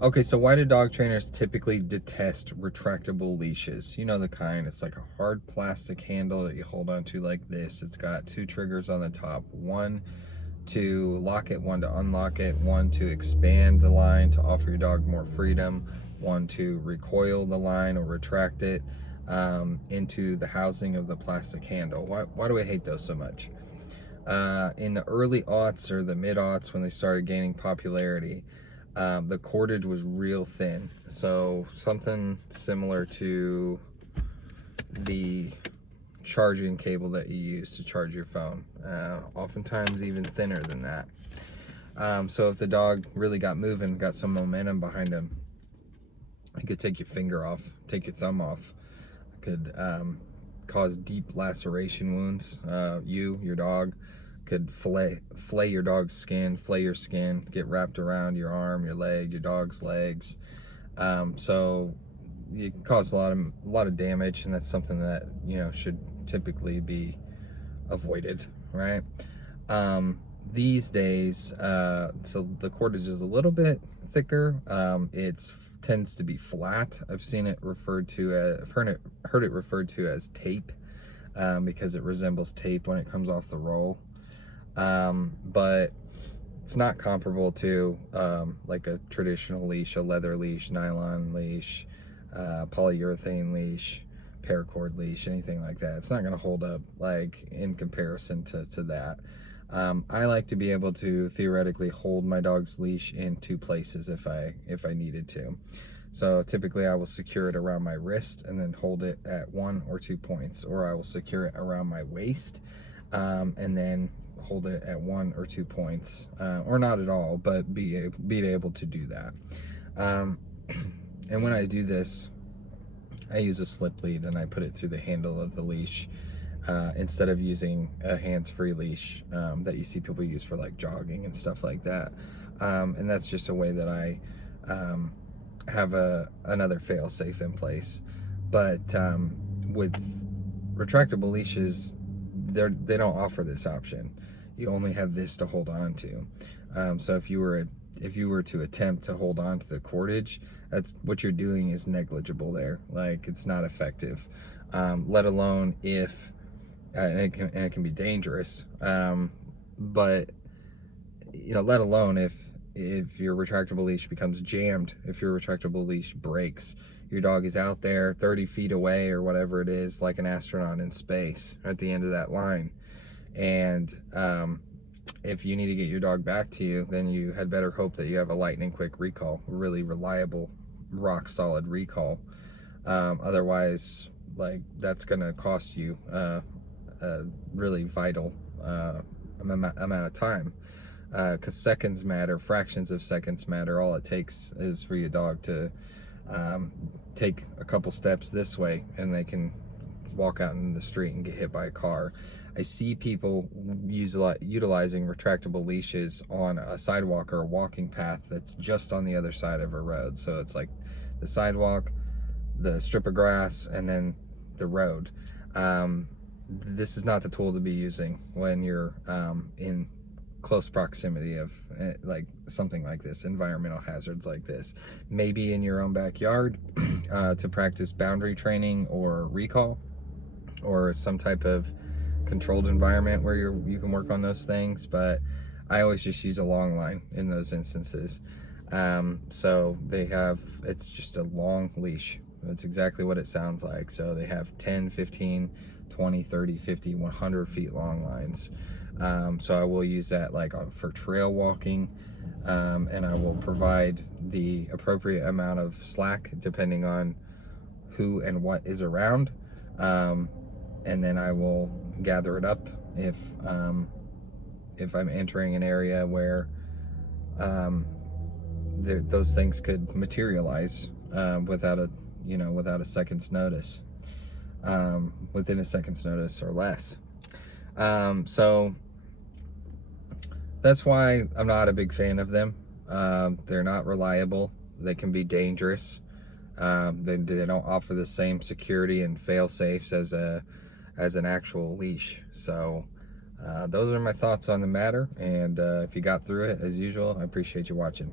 Okay, so why do dog trainers typically detest retractable leashes? You know the kind, it's like a hard plastic handle that you hold onto like this. It's got two triggers on the top, one to lock it, one to unlock it, one to expand the line to offer your dog more freedom, one to recoil the line or retract it into the housing of the plastic handle. Why do I hate those so much? In the early aughts or the mid aughts when they started gaining popularity, the cordage was real thin. So something similar to the charging cable that you use to charge your phone. Oftentimes even thinner than that. So if the dog really got moving, got some momentum behind him, you could take your finger off, take your thumb off. It could cause deep laceration wounds. Your dog could flay your dog's skin, flay your skin, get wrapped around your arm, your leg, your dog's legs. So you can cause a lot of damage, and that's something that should typically be avoided, right? These days, so the cordage is a little bit thicker. It tends to be flat. I've seen it referred to as, I've heard it referred to as tape, because it resembles tape when it comes off the roll. But it's not comparable to like a traditional leash, a leather leash, nylon leash, polyurethane leash, paracord leash, anything like that. It's not going to hold up like in comparison to that. I like to be able to theoretically hold my dog's leash in two places if I needed to. So typically I will secure it around my wrist and then hold it at 1 or 2 points, or I will secure it around my waist and then hold it at 1 or 2 points, or not at all, but be able to do that. And when I do this, I use a slip lead and I put it through the handle of the leash, instead of using a hands-free leash that you see people use for like jogging and stuff like that. And that's just a way that I have another fail-safe in place. But with retractable leashes, they don't offer this option. You only have this to hold on to. So if you were to attempt to hold on to the cordage, that's what you're doing is negligible there. Like, it's not effective. Let alone if and it can be dangerous. But let alone if your retractable leash becomes jammed, if your retractable leash breaks, your dog is out there 30 feet away or whatever it is, like an astronaut in space at the end of that line. And if you need to get your dog back to you, then you had better hope that you have a lightning quick recall, a really reliable, rock solid recall. Otherwise, like, that's going to cost you a really vital amount of time. Because seconds matter, fractions of seconds matter. All it takes is for your dog to take a couple steps this way, and they can walk out in the street and get hit by a car. I see people utilizing retractable leashes on a sidewalk or a walking path that's just on the other side of a road. So it's like the sidewalk, the strip of grass, and then the road. This is not the tool to be using when you're in close proximity of like something like this, environmental hazards like this. Maybe in your own backyard to practice boundary training or recall, or some type of controlled environment where you can work on those things. But I always just use a long line in those instances. So it's just a long leash. That's exactly what it sounds like. So they have 10, 15, 20, 30, 50, 100 feet long lines. So I will use that like for trail walking, and I will provide the appropriate amount of slack depending on who and what is around, and then I will gather it up if I'm entering an area where those things could materialize without a second's notice, within a second's notice or less. So that's why I'm not a big fan of them. They're not reliable. They can be dangerous. They don't offer the same security and fail safes as an actual leash. So those are my thoughts on the matter. And if you got through it, as usual, I appreciate you watching.